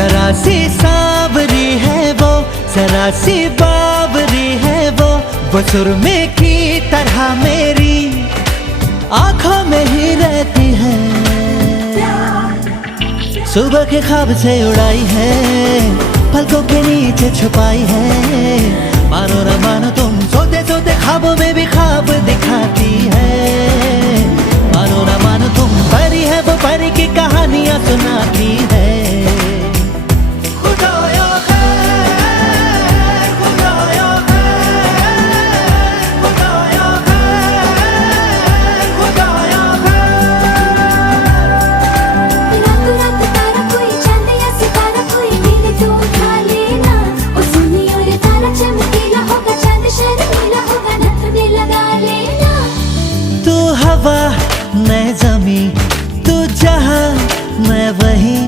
जरा सी सांवरी है वो, जरा सी बावरी है वो सुरमे की तरह मेरी आंखों में ही रहती है। सुबह के ख्वाब से उड़ाई है, पलकों के नीचे छुपाई है। मानो न मानो तुम सोते सोते ख्वाबों में भी ख्वाब दिखाती है। मानो न मानो तुम परी है वो परी की कहानियां सुनाती है।